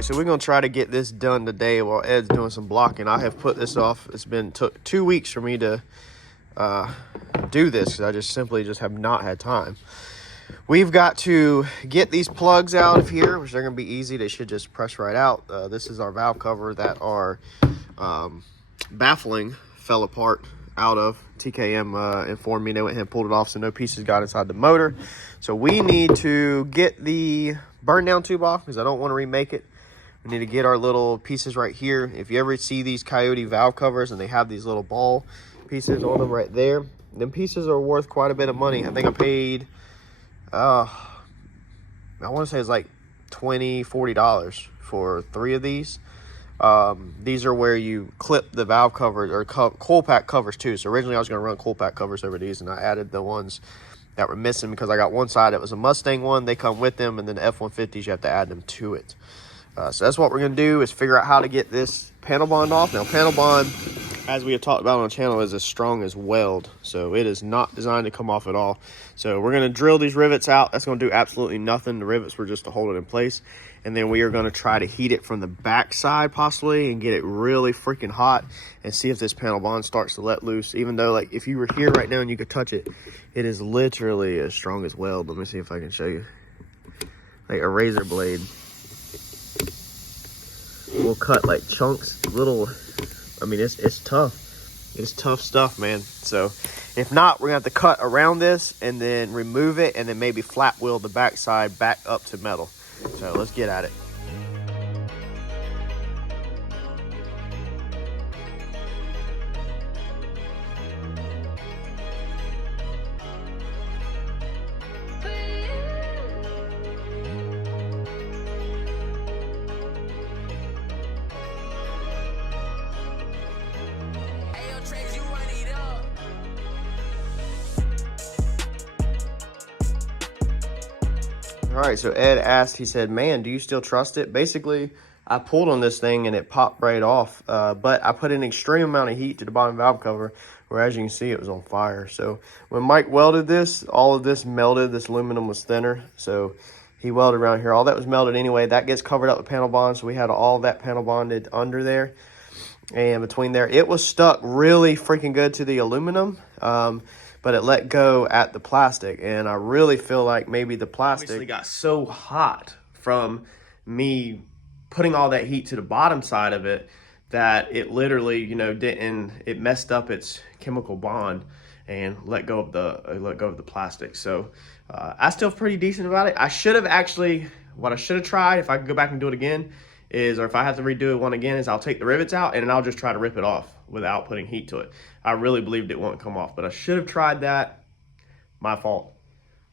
right, so we're gonna try to get this done today while Ed's doing some blocking. I have put this off. It's been took 2 weeks for me to do this because I just simply have not had time. We've got to get these plugs out of here, which are gonna be easy. They should just press right out. This is our valve cover that our baffling fell apart out of. TKM informed me they went ahead and pulled it off, so no pieces got inside the motor. So we need to get the burn down tube off because I don't want to remake it. We need to get our little pieces right here. If you ever see these Coyote valve covers and they have these little ball pieces on them right there, them pieces are worth quite a bit of money. I think I paid I want to say it's like $20-$40 for 3 of these. These are where you clip the valve covers or coil pack covers too. So originally I was going to run coil pack covers over these, and I added the ones that were missing because I got one side that was a Mustang one. They come with them, and then the F-150s you have to add them to it. So that's what we're going to do, is figure out how to get this panel bond off. Now panel bond, as we have talked about on the channel, is as strong as weld, so it is not designed to come off at all. So we're going to drill these rivets out. That's going to do absolutely nothing. The rivets were just to hold it in place, and then we are going to try to heat it from the back side possibly and get it really freaking hot and see if this panel bond starts to let loose. Even though, like, if you were here right now and you could touch it, it is literally as strong as weld. Let me see if I can show you. Like a razor blade will cut like chunks, little. I mean, it's tough. It's tough stuff, man. So if not, we're gonna have to cut around this and then remove it, and then maybe flat wheel the backside back up to metal. So let's get at it. All right, so Ed asked, he said, man, do you still trust it? Basically, I pulled on this thing and it popped right off, but I put an extreme amount of heat to the bottom valve cover, where as you can see, it was on fire. So when Mike welded this, all of this melted. This aluminum was thinner, so he welded around here. All that was melted anyway. That gets covered up with panel bond, so we had all that panel bonded under there. And between there, it was stuck really freaking good to the aluminum. But it let go at the plastic, and I really feel like maybe the plastic got so hot from me putting all that heat to the bottom side of it that it literally, you know, it messed up its chemical bond and let go of the plastic. So I still feel pretty decent about it. I should have actually, what I should have tried, if I could go back and do it again, or if I have to redo one again, is I'll take the rivets out and then I'll just try to rip it off without putting heat to it. I really believed it won't come off, but I should have tried that. My fault.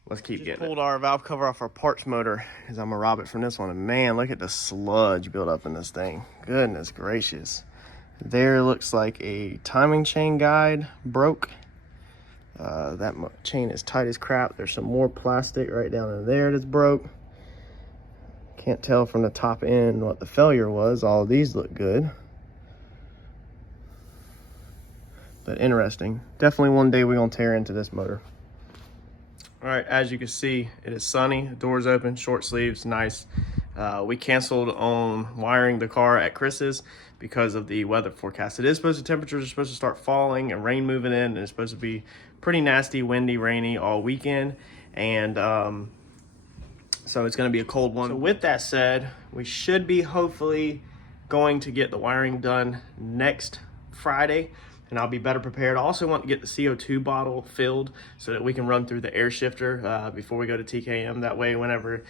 Let's keep getting it. Pulled our valve cover off our parts motor because I'm gonna rob it from this one. And man, look at the sludge built up in this thing. Goodness gracious. There looks like a timing chain guide broke. That chain is tight as crap. There's some more plastic right down in there that's broke. Can't tell from the top end what the failure was. All of these look good. But interesting. Definitely one day we're gonna tear into this motor. All right, as you can see, it is sunny. The door's open, short sleeves, nice. We canceled on wiring the car at Chris's because of the weather forecast. Temperatures are supposed to start falling and rain moving in, and it's supposed to be pretty nasty, windy, rainy all weekend. And so it's gonna be a cold one. So with that said, we should be hopefully going to get the wiring done next Friday, and I'll be better prepared. I also want to get the CO2 bottle filled so that we can run through the air shifter before we go to TKM. That way, whenever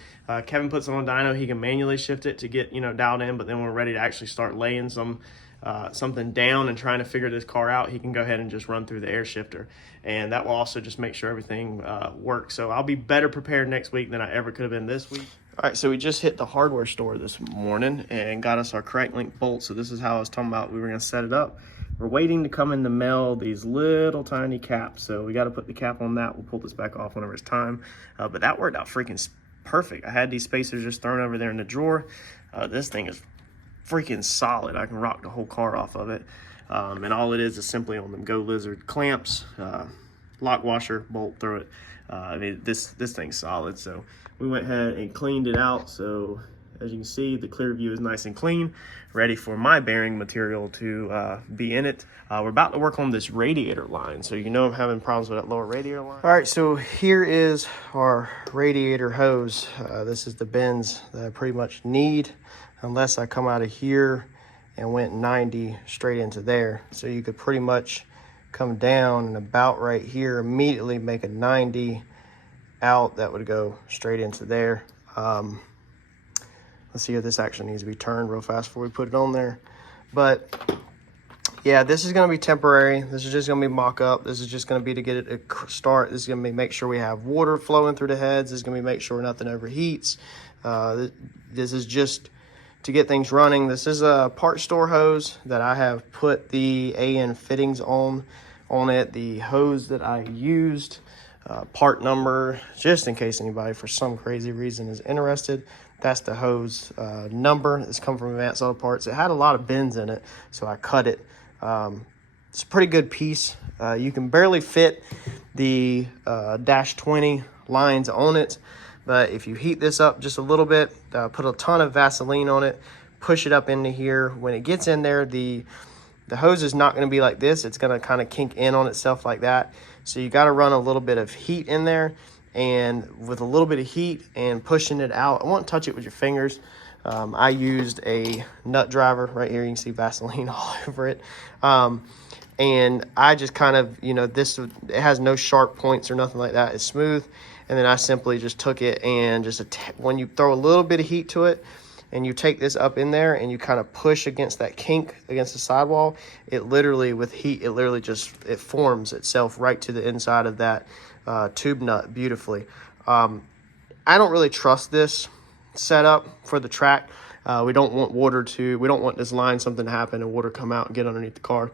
Kevin puts it on dyno, he can manually shift it to get, you know, dialed in, but then when we're ready to actually start laying something down and trying to figure this car out, he can go ahead and just run through the air shifter. And that will also just make sure everything works. So I'll be better prepared next week than I ever could have been this week. All right, so we just hit the hardware store this morning and got us our crank link bolt. So this is how I was talking about we were gonna set it up. We're waiting to come in the mail these little tiny caps. So we got to put the cap on that. We'll pull this back off whenever it's time. But that worked out freaking perfect. I had these spacers just thrown over there in the drawer. This thing is freaking solid. I can rock the whole car off of it. And all it is simply on them Go Lizard clamps, lock washer, bolt through it. I mean, this thing's solid. So we went ahead and cleaned it out. So As you can see, the clear view is nice and clean, ready for my bearing material to be in it. We're about to work on this radiator line, so you know I'm having problems with that lower radiator line. All right, so here is our radiator hose. This is the bends that I pretty much need, unless I come out of here and went 90 straight into there. So you could pretty much come down and about right here, immediately make a 90 out that would go straight into there. Let's see if this actually needs to be turned real fast before we put it on there. But yeah, this is going to be temporary. This is just going to be mock-up. This is just going to be to get it a start. This is going to be make sure we have water flowing through the heads. This is going to be make sure nothing overheats. This is just to get things running. This is a part store hose that I have put the AN fittings on it. The hose that I used, part number, just in case anybody for some crazy reason is interested. That's the hose number. It's come from Advanced Auto Parts. It had a lot of bends in it, so I cut it. It's a pretty good piece. You can barely fit the dash 20 lines on it, but if you heat this up just a little bit, put a ton of Vaseline on it, push it up into here. When it gets in there, the hose is not going to be like this. It's going to kind of kink in on itself like that. So you got to run a little bit of heat in there. And with a little bit of heat and pushing it out, I won't touch it with your fingers. I used a nut driver right here. You can see Vaseline all over it. And I just kind of, you know, it has no sharp points or nothing like that. It's smooth. And then I simply just took it and when you throw a little bit of heat to it and you take this up in there and you kind of push against that kink against the sidewall, it literally, with heat, it forms itself right to the inside of that tube nut beautifully. I don't really trust this setup for the track. We don't want this line, something to happen and water come out and get underneath the car.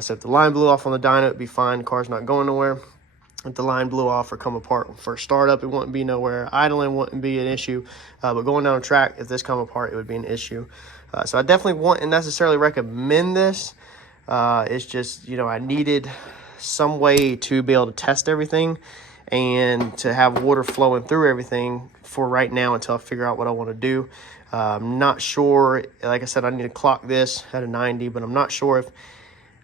So if the line blew off on the dyno, it'd be fine. The car's not going nowhere. If the line blew off or come apart for startup, it wouldn't be nowhere. Idling wouldn't be an issue. But going down the track, if this come apart, it would be an issue. So I definitely wouldn't necessarily recommend this. It's just, you know, I needed some way to be able to test everything and to have water flowing through everything for right now until I figure out what I want to do. I'm not sure, like I said, I need to clock this at a 90, but I'm not sure if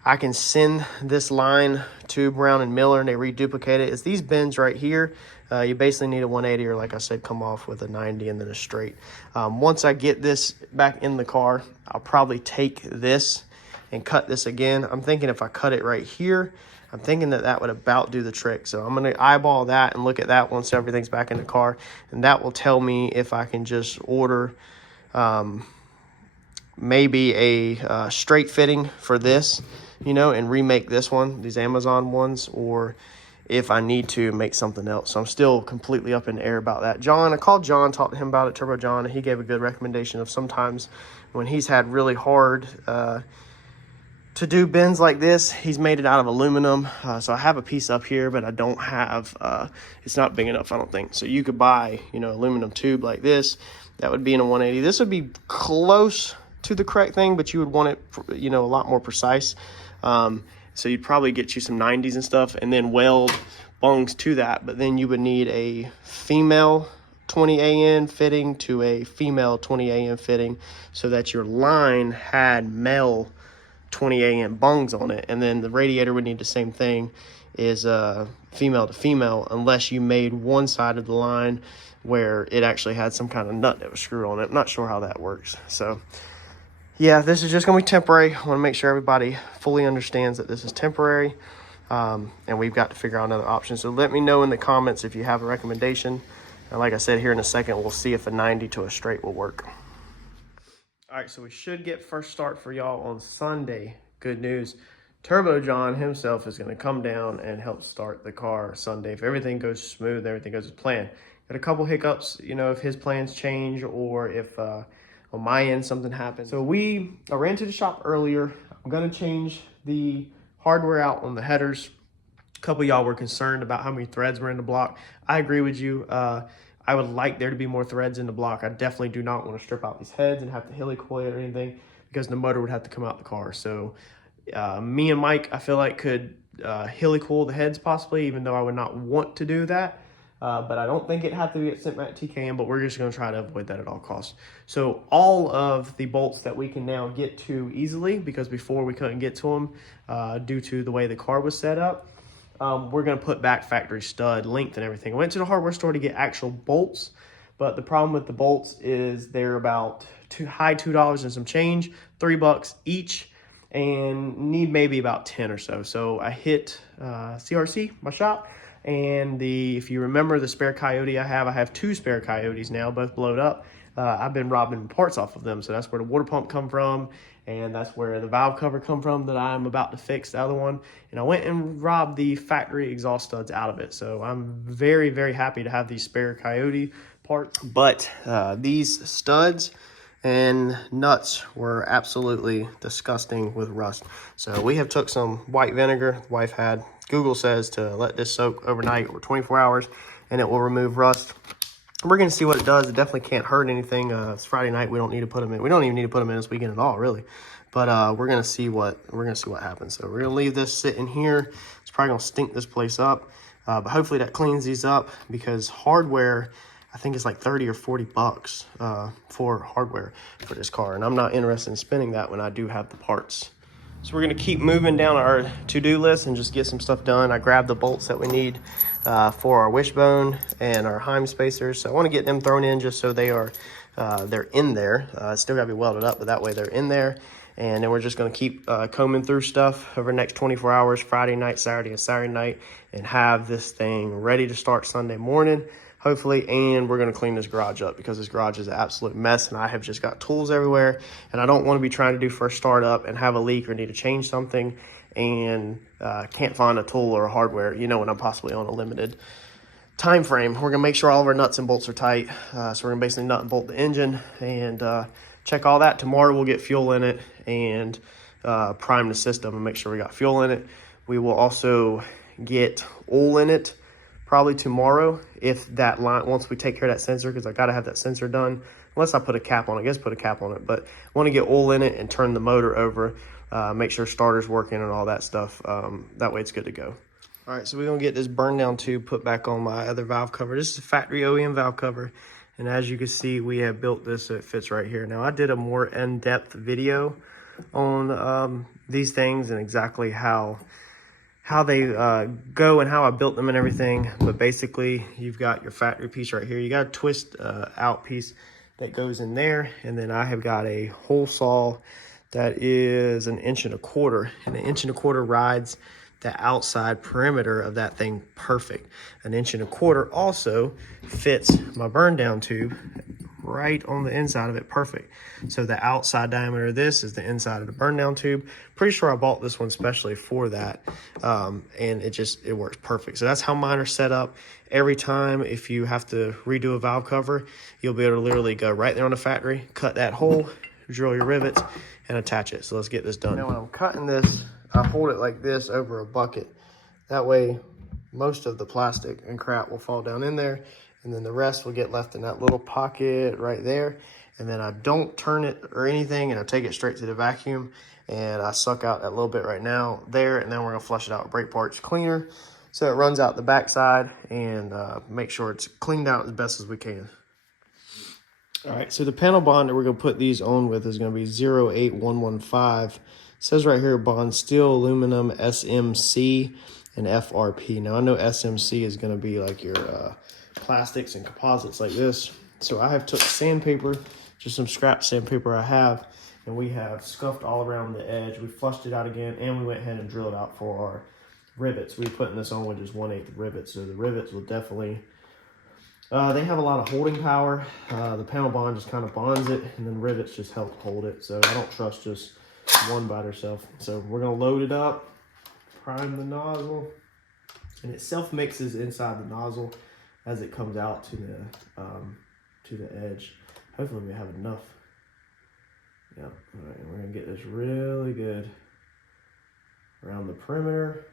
I can send this line to Brown and Miller and they reduplicate it. It's these bends right here. You basically need a 180 or, like I said, come off with a 90 and then a straight. Once I get this back in the car, I'll probably take this and cut this again. I'm thinking if I cut it right here, I'm thinking that would about do the trick. So I'm going to eyeball that and look at that once everything's back in the car. And that will tell me if I can just order maybe a straight fitting for this, you know, and remake this one, these Amazon ones, or if I need to make something else. So I'm still completely up in the air about that. I called John, talked to him about it, Turbo John, and he gave a good recommendation of sometimes when he's had really hard to do bends like this, he's made it out of aluminum. So I have a piece up here, but I don't have, it's not big enough, I don't think. So you could buy, you know, aluminum tube like this. That would be in a 180. This would be close to the correct thing, but you would want it, you know, a lot more precise. So you'd probably get you some 90s and stuff and then weld bungs to that. But then you would need a female 20 AN fitting to a female 20 AN fitting so that your line had male 20 AN bungs on it. And then the radiator would need the same thing, is female to female, unless you made one side of the line where it actually had some kind of nut that was screwed on it. I'm not sure how that works. So yeah, this is just going to be temporary. I want to make sure everybody fully understands that this is temporary, and we've got to figure out another option. So let me know in the comments if you have a recommendation. And like I said, here in a second, we'll see if a 90 to a straight will work. All right, so we should get first start for y'all on Sunday. Good news. Turbo John himself is going to come down and help start the car Sunday. If everything goes smooth, everything goes as planned. Got a couple hiccups, you know, if his plans change or if on my end something happens. So I ran to the shop earlier. I'm going to change the hardware out on the headers. A couple of y'all were concerned about how many threads were in the block. I agree with you. I would like there to be more threads in the block. I definitely do not want to strip out these heads and have to helicoil or anything, because the motor would have to come out the car. So me and Mike, I feel like, could helicoil the heads possibly, even though I would not want to do that. but I don't think it had to be at Sentmat TKM, but we're just going to try to avoid that at all costs. So all of the bolts that we can now get to easily, because before we couldn't get to them due to the way the car was set up, we're going to put back factory stud length and everything. I went to the hardware store to get actual bolts, but the problem with the bolts is they're about high $2 and some change, $3 each, and need maybe about 10 or so. So I hit CRC, my shop, and if you remember the spare Coyote I have 2 spare Coyotes now, both blowed up. I've been robbing parts off of them, so that's where the water pump come from, and that's where the valve cover come from that I'm about to fix the other one. And I went and robbed the factory exhaust studs out of it, so I'm very, very happy to have these spare Coyote parts. But these studs and nuts were absolutely disgusting with rust. So we have took some white vinegar the wife had. Google says to let this soak overnight or 24 hours and it will remove rust. We're going to see what it does. It definitely can't hurt anything. It's Friday night. We don't need to put them in. We don't even need to put them in this weekend at all, really. But we're going to see what happens. So we're going to leave this sitting here. It's probably going to stink this place up. But hopefully that cleans these up, because hardware, I think it's like 30 or 40 bucks for hardware for this car. And I'm not interested in spending that when I do have the parts. So we're gonna keep moving down our to-do list and just get some stuff done. I grabbed the bolts that we need for our wishbone and our Heim spacers. So I wanna get them thrown in just so they're in there. Still gotta be welded up, but that way they're in there. And then we're just gonna keep combing through stuff over the next 24 hours, Friday night, Saturday, and Saturday night, and have this thing ready to start Sunday morning, hopefully. And we're gonna clean this garage up, because this garage is an absolute mess and I have just got tools everywhere, and I don't want to be trying to do first startup and have a leak or need to change something and can't find a tool or hardware, when I'm possibly on a limited time frame. We're gonna make sure all of our nuts and bolts are tight. So we're gonna basically nut and bolt the engine and check all that. Tomorrow we'll get fuel in it and prime the system and make sure we got fuel in it. We will also get oil in it probably tomorrow, if that line, once we take care of that sensor, because I got to have that sensor done, unless I put a cap on it. I guess put a cap on it, but I want to get oil in it and turn the motor over, make sure starter's working and all that stuff. That way it's good to go. All right, so we're gonna get this burn down tube put back on my other valve cover. This is a factory OEM valve cover, and as you can see, we have built this so it fits right here. Now I did a more in-depth video on these things and exactly how they go and how I built them and everything. But basically, you've got your factory piece right here. You got a twist out piece that goes in there. And then I have got a hole saw that is 1.25 inches, and 1.25 inches rides the outside perimeter of that thing perfect. 1.25 inches also fits my burn down tube right on the inside of it perfect. So the outside diameter of this is the inside of the burn down tube. Pretty sure I bought this one specially for that, and it works perfect. So that's how mine are set up. Every time if you have to redo a valve cover, you'll be able to literally go right there on the factory, cut that hole, drill your rivets, and attach it. So let's get this done. Now when I'm cutting this, I hold it like this over a bucket. That way most of the plastic and crap will fall down in there, and then the rest will get left in that little pocket right there. And then I don't turn it or anything, and I take it straight to the vacuum, and I suck out that little bit right now there, and then we're gonna flush it out with brake parts cleaner so it runs out the backside, and make sure it's cleaned out as best as we can. All right, so the panel bond that we're gonna put these on with is gonna be 08115. It says right here, bond steel, aluminum, SMC, and FRP. Now I know SMC is gonna be like your plastics and composites like this. So I have took sandpaper, just some scrap sandpaper I have, and we have scuffed all around the edge. We flushed it out again, and we went ahead and drilled out for our rivets. We're putting this on with just 1/8 rivets, so the rivets will definitely, they have a lot of holding power. The panel bond just kind of bonds it, and then rivets just help hold it. So I don't trust just one by itself. So we're gonna load it up, prime the nozzle, and it self-mixes inside the nozzle as it comes out to the edge. Hopefully we have enough. Yep. All right, we're gonna get this really good around the perimeter.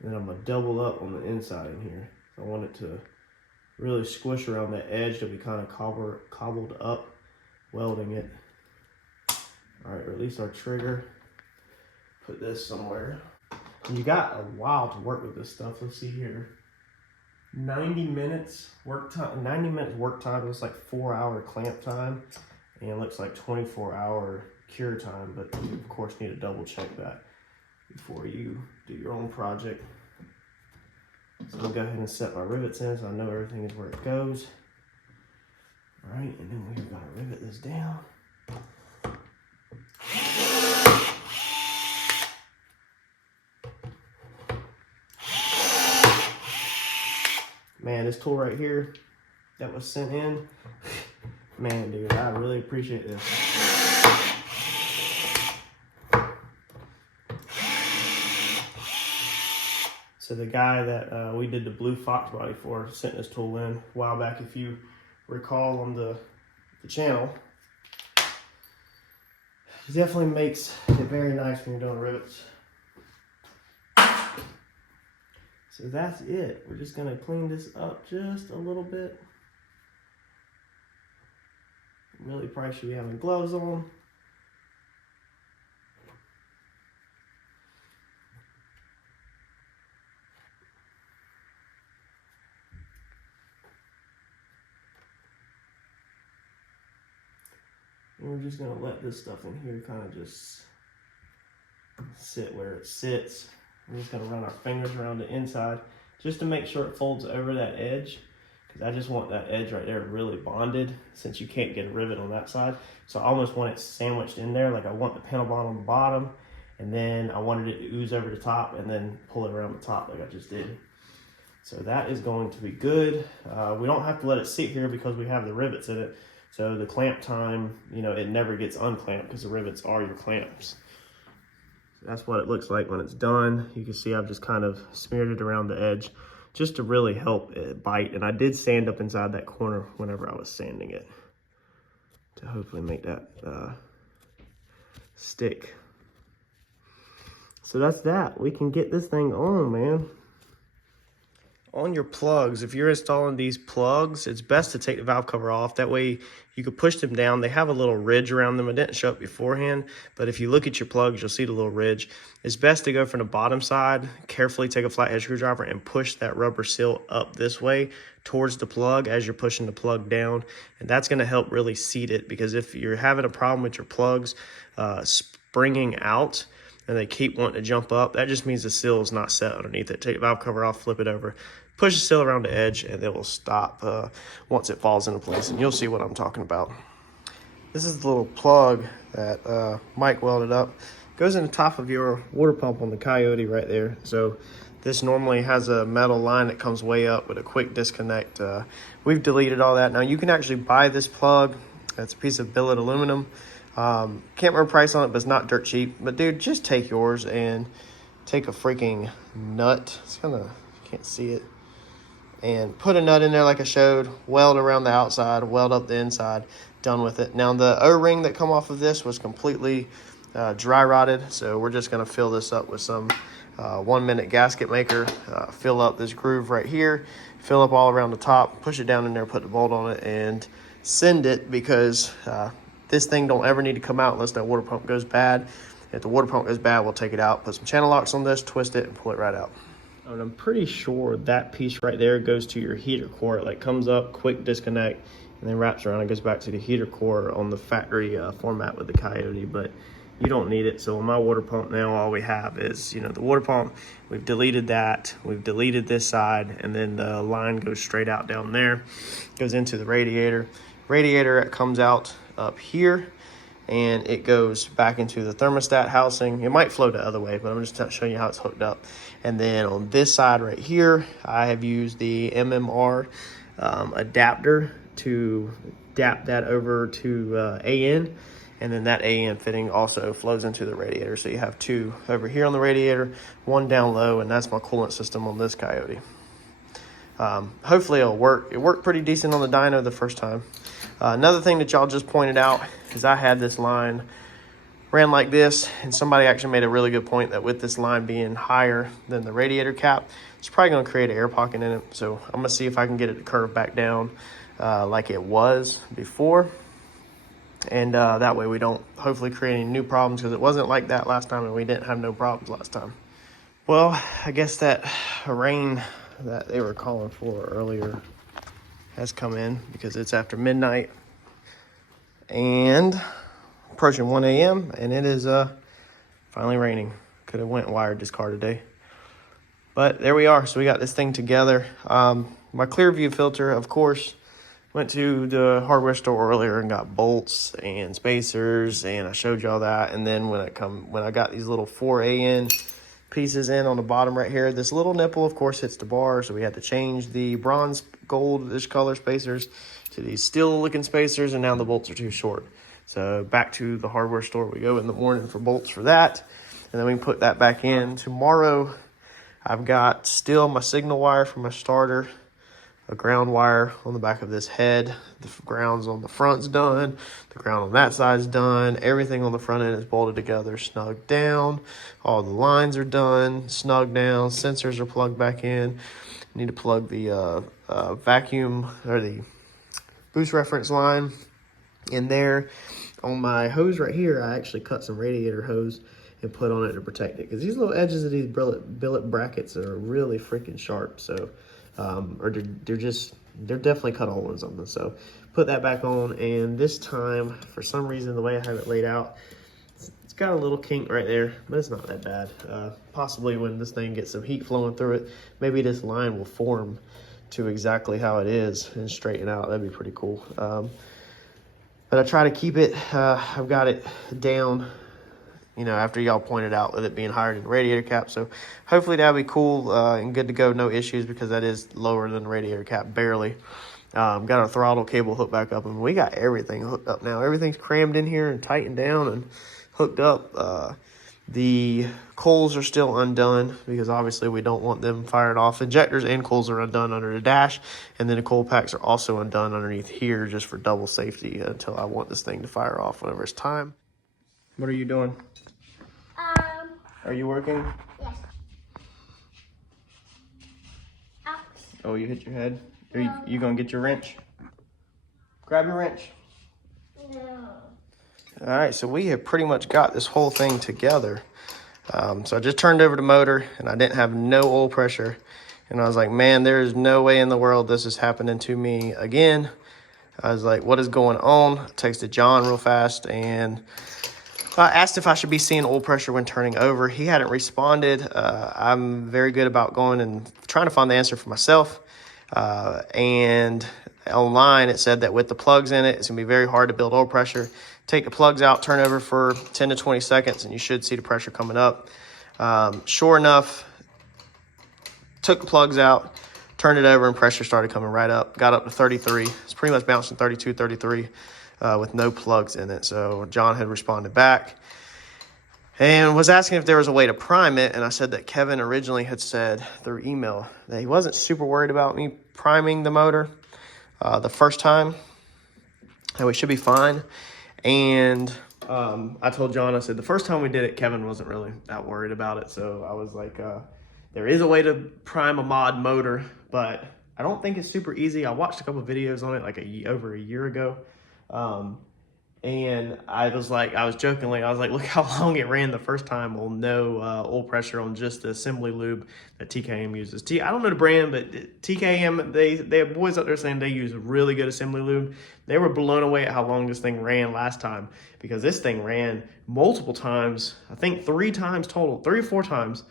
And then I'm gonna double up on the inside in here. I want it to really squish around the edge that we kind of cobbled up welding it. All right, release our trigger. Put this somewhere. And you got a while to work with this stuff. Let's see here. 90 minutes work time. 90 minutes work time. It looks like 4-hour clamp time, and it looks like 24-hour cure time. But you of course need to double check that before you do your own project. So I'll go ahead and set my rivets in so I know everything is where it goes. All right, and then we've got to rivet this down. Man, this tool right here that was sent in, man, dude, I really appreciate this. So the guy that we did the blue fox body for sent this tool in a while back, if you recall on the channel. It definitely makes it very nice when you're doing rivets. So that's it. We're just gonna clean this up just a little bit. Really probably should be having gloves on. And we're just gonna let this stuff in here kind of just sit where it sits. We're just gonna run our fingers around the inside just to make sure it folds over that edge, because I just want that edge right there really bonded, since you can't get a rivet on that side. So I almost want it sandwiched in there. Like I want the panel bond on the bottom, and then I wanted it to ooze over the top and then pull it around the top like I just did. So that is going to be good. We don't have to let it sit here because we have the rivets in it. So the clamp time, you know, it never gets unclamped because the rivets are your clamps. That's what it looks like when it's done. You can see I've just kind of smeared it around the edge just to really help it bite. And I did sand up inside that corner whenever I was sanding it to hopefully make that stick. So that's that. We can get this thing on, man. On your plugs, if you're installing these plugs, it's best to take the valve cover off. That way you can push them down. They have a little ridge around them. It didn't show up beforehand, but if you look at your plugs, you'll see the little ridge. It's best to go from the bottom side, carefully take a flathead screwdriver and push that rubber seal up this way towards the plug as you're pushing the plug down. And that's gonna help really seat it, because if you're having a problem with your plugs springing out, and they keep wanting to jump up, that just means the seal is not set underneath it. Take the valve cover off, flip it over, push the seal around the edge, and it will stop once it falls into place, and you'll see what I'm talking about. This is the little plug that Mike welded up. Goes in the top of your water pump on the Coyote right there. So this normally has a metal line that comes way up with a quick disconnect. We've deleted all that. Now you can actually buy this plug. It's a piece of billet aluminum. Can't remember price on it, but it's not dirt cheap. But dude, just take yours and take a freaking nut. It's kind of, you can't see it. And put a nut in there like I showed, weld around the outside, weld up the inside, done with it. Now the O-ring that come off of this was completely dry rotted, so we're just gonna fill this up with some 1-minute gasket maker, fill up this groove right here, fill up all around the top, push it down in there, put the bolt on it, and send it, because this thing don't ever need to come out unless that water pump goes bad. If the water pump goes bad, we'll take it out, put some channel locks on this, twist it, and pull it right out. And I'm pretty sure that piece right there goes to your heater core. It like comes up, quick disconnect, and then wraps around and goes back to the heater core on the factory format with the Coyote, but you don't need it. So on my water pump now, all we have is, you know, the water pump. We've deleted that, we've deleted this side, and then the line goes straight out down there, goes into the radiator. Radiator comes out up here, and it goes back into the thermostat housing. It might flow the other way, but I'm just showing you how it's hooked up. And then on this side right here, I have used the MMR adapter to adapt that over to AN. And then that AN fitting also flows into the radiator. So you have two over here on the radiator, one down low, and that's my coolant system on this Coyote. Hopefully it'll work. It worked pretty decent on the dyno the first time. Another thing that y'all just pointed out is I had this line ran like this, and somebody actually made a really good point that with this line being higher than the radiator cap, it's probably going to create an air pocket in it. So I'm going to see if I can get it to curve back down like it was before. And that way we don't hopefully create any new problems, because it wasn't like that last time and we didn't have no problems last time. Well, I guess that rain that they were calling for earlier has come in, because it's after midnight and approaching 1 a.m. and it is finally raining. Could have went and wired this car today. But there we are. So we got this thing together. My clear view filter, of course, went to the hardware store earlier and got bolts and spacers, and I showed y'all that. And then when I got these little 4AN pieces in on the bottom right here, this little nipple, of course, hits the bar, so we had to change the bronze goldish color spacers to these steel looking spacers, and now the bolts are too short. So back to the hardware store we go in the morning for bolts for that, and then we can put that back in. Tomorrow I've got still my signal wire for my starter, a ground wire on the back of this head. The grounds on the front's done. The ground on that side's done. Everything on the front end is bolted together, snugged down. All the lines are done, snugged down. Sensors are plugged back in. Need to plug the vacuum or the boost reference line in there. On my hose right here, I actually cut some radiator hose and put on it to protect it, because these little edges of these billet brackets are really freaking sharp. So they're definitely cut holes in something. So put that back on, and this time, for some reason, the way I have it laid out, it's got a little kink right there, but it's not that bad. Possibly when this thing gets some heat flowing through it, maybe this line will form to exactly how it is and straighten out. That'd be pretty cool. But I try to keep it, I've got it down, you know, after y'all pointed out with it being higher than the radiator cap. So hopefully that'll be cool and good to go, no issues, because that is lower than the radiator cap, barely. Got our throttle cable hooked back up, and we got everything hooked up now. Everything's crammed in here and tightened down and hooked up. The coils are still undone, because obviously we don't want them fired off. Injectors and coils are undone under the dash, and then the coil packs are also undone underneath here, just for double safety, until I want this thing to fire off whenever it's time. What are you doing? Are you working? Yes. Ouch. Oh, you hit your head? Are you gonna get your wrench? Grab your wrench. No. All right, so we have pretty much got this whole thing together. So I just turned over the motor, and I didn't have no oil pressure. And I was like, man, there is no way in the world this is happening to me again. I was like, what is going on? I texted John real fast, and I asked if I should be seeing oil pressure when turning over. He hadn't responded. I'm very good about going and trying to find the answer for myself. And online it said that with the plugs in it, it's gonna be very hard to build oil pressure. Take the plugs out, turn over for 10 to 20 seconds, and you should see the pressure coming up. Sure enough, took the plugs out, turned it over, and pressure started coming right up. Got up to 33. It's pretty much bouncing 32, 33 with no plugs in it. So John had responded back and was asking if there was a way to prime it. And I said that Kevin originally had said through email that he wasn't super worried about me priming the motor the first time, that we should be fine. And I told John, I said, the first time we did it, Kevin wasn't really that worried about it. So I was like, there is a way to prime a mod motor, but I don't think it's super easy. I watched a couple videos on it like over a year ago. And I was jokingly, look how long it ran the first time on no oil pressure on just the assembly lube that TKM uses. I don't know the brand, but TKM, they have boys out there saying they use really good assembly lube. They were blown away at how long this thing ran last time, because this thing ran multiple times, I think 3 times total, 3 or 4 times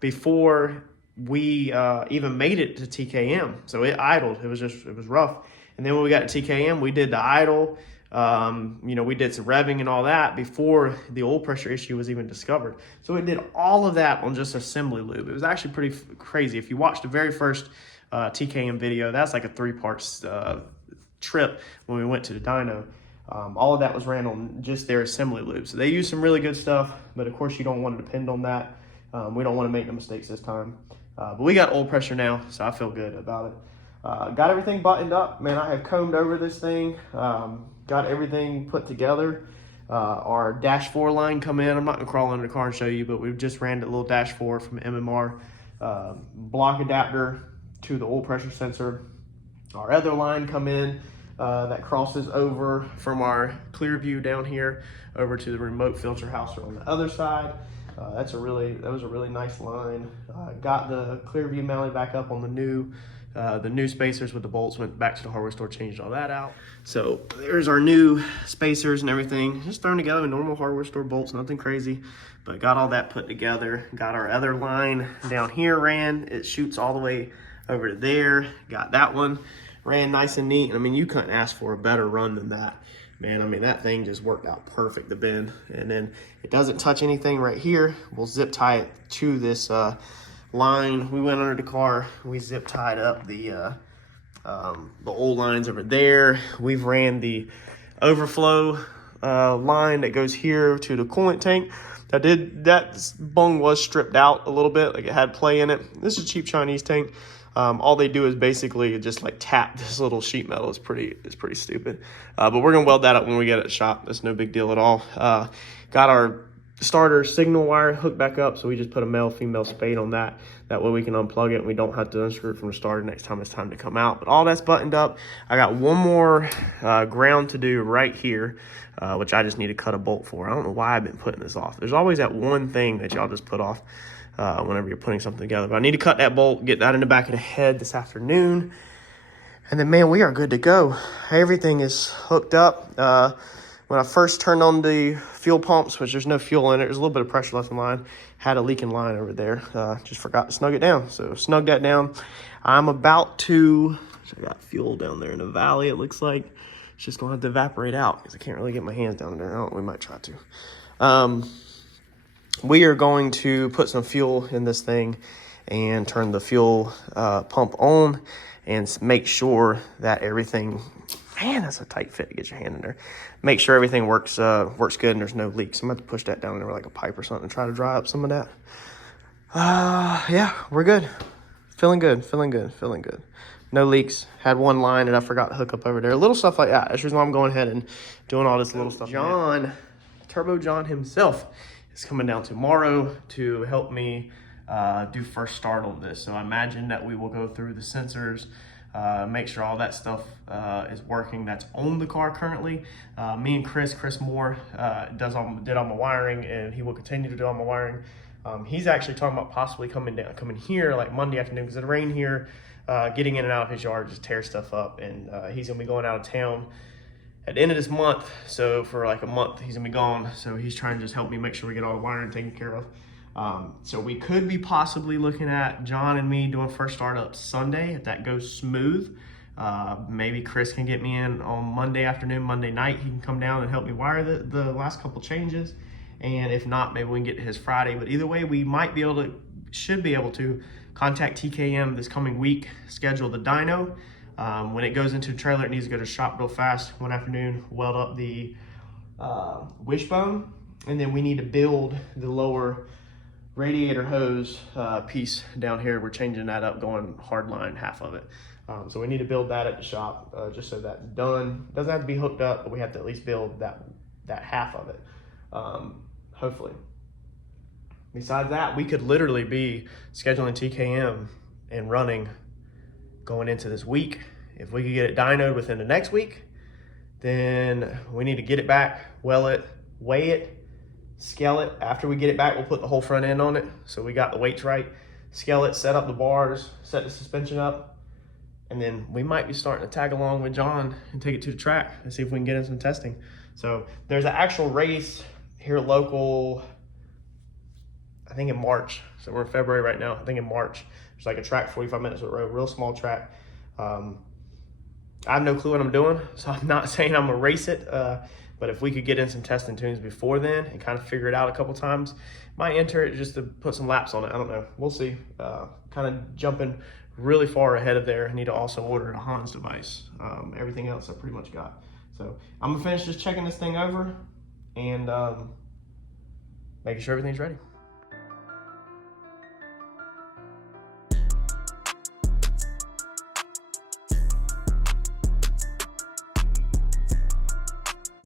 before we even made it to TKM. So it idled, it was rough. And then when we got to TKM, we did the idle. We did some revving and all that before the oil pressure issue was even discovered. So it did all of that on just assembly lube. It was actually pretty crazy. If you watched the very first TKM video, that's like a 3-part trip when we went to the dyno. All of that was ran on just their assembly lube. So they use some really good stuff, but of course you don't want to depend on that. We don't want to make no mistakes this time. But we got oil pressure now, so I feel good about it. Got everything buttoned up. Man, I have combed over this thing. Got everything put together. Our dash 4 line come in. I'm not gonna crawl under the car and show you, but we've just ran the little dash 4 from MMR block adapter to the oil pressure sensor. Our other line come in. that crosses over from our clear view down here over to the remote filter house on the other side. That was a really nice line. Got the clear view mounted back up on the new spacers with the bolts. Went back to the hardware store, changed all that out. So there's our new spacers and everything. Just thrown together with normal hardware store bolts, nothing crazy. But got all that put together. Got our other line down here ran. It shoots all the way over to there. Got that one ran nice and neat. I mean, you couldn't ask for a better run than that. Man, I mean, that thing just worked out perfect, the bend. And then it doesn't touch anything right here. We'll zip tie it to this line. We went under the car. We zip tied up the old lines over there. We've ran the overflow line that goes here to the coolant tank. That bung was stripped out a little bit, like it had play in it. This is a cheap Chinese tank. All they do is basically just like tap this little sheet metal. It's pretty stupid. But we're gonna weld that up when we get it at shop. That's no big deal at all. Got our starter signal wire hooked back up, so we just put a male female spade on that. That way we can unplug it and we don't have to unscrew it from the starter next time it's time to come out. But all that's buttoned up. I got one more ground to do right here, which I just need to cut a bolt for. I don't know why I've been putting this off. There's always that one thing that y'all just put off whenever you're putting something together. But I need to cut that bolt, get that in the back of the head this afternoon. And then, man, we are good to go. Everything is hooked up. When I first turned on the fuel pumps, which there's no fuel in it, there's a little bit of pressure left in line, had a leaking line over there. Just forgot to snug it down. So snug that down. I'm about to, I got fuel down there in the valley, it looks like. It's just gonna have to evaporate out because I can't really get my hands down there. Oh, we might try to. We are going to put some fuel in this thing and turn the fuel pump on and make sure that everything, man, that's a tight fit to get your hand in there. Make sure everything works good and there's no leaks. I'm going to have to push that down there with like a pipe or something and try to dry up some of that. Yeah, we're good. Feeling good. No leaks. Had one line that I forgot to hook up over there. Little stuff like that. That's the reason why I'm going ahead and doing all this little stuff. Turbo John himself is coming down tomorrow to help me do first start on this. So I imagine that we will go through the sensors, make sure all that stuff is working that's on the car currently. Me and Chris Moore did all my wiring, and he will continue to do all my wiring. He's actually talking about possibly coming here like Monday afternoon because of the rain here, getting in and out of his yard, just tear stuff up. And he's gonna be going out of town at the end of this month. So for like a month, he's gonna be gone. So he's trying to just help me make sure we get all the wiring taken care of. So we could be possibly looking at John and me doing first startup Sunday if that goes smooth. Maybe Chris can get me in on Monday afternoon, Monday night. He can come down and help me wire the last couple changes. And if not, maybe we can get to his Friday. But either way, we should be able to contact TKM this coming week, schedule the dyno. When it goes into the trailer, it needs to go to shop real fast. One afternoon, weld up the wishbone, and then we need to build the lower radiator hose piece down here. We're changing that up, going hard line half of it. So we need to build that at the shop just so that's done. Doesn't have to be hooked up, but we have to at least build that half of it, hopefully. Besides that, we could literally be scheduling TKM and running going into this week. If we could get it dynoed within the next week, then we need to get it back, well it, weigh it, scale it. After we get it back, we'll put the whole front end on it so we got the weights right, scale it, set up the bars, set the suspension up, and then we might be starting to tag along with John and take it to the track and see if we can get in some testing. So there's an actual race here local, I think in March. So we're in February right now. I think in March, there's like a track 45 minutes of road, real small track. I have no clue what I'm doing, so I'm not saying I'm gonna race it, but if we could get in some testing tunes before then and kind of figure it out a couple times, might enter it just to put some laps on it. I don't know, we'll see. Kind of jumping really far ahead of there. I need to also order a Hans device. Everything else I pretty much got. So I'm gonna finish just checking this thing over and making sure everything's ready.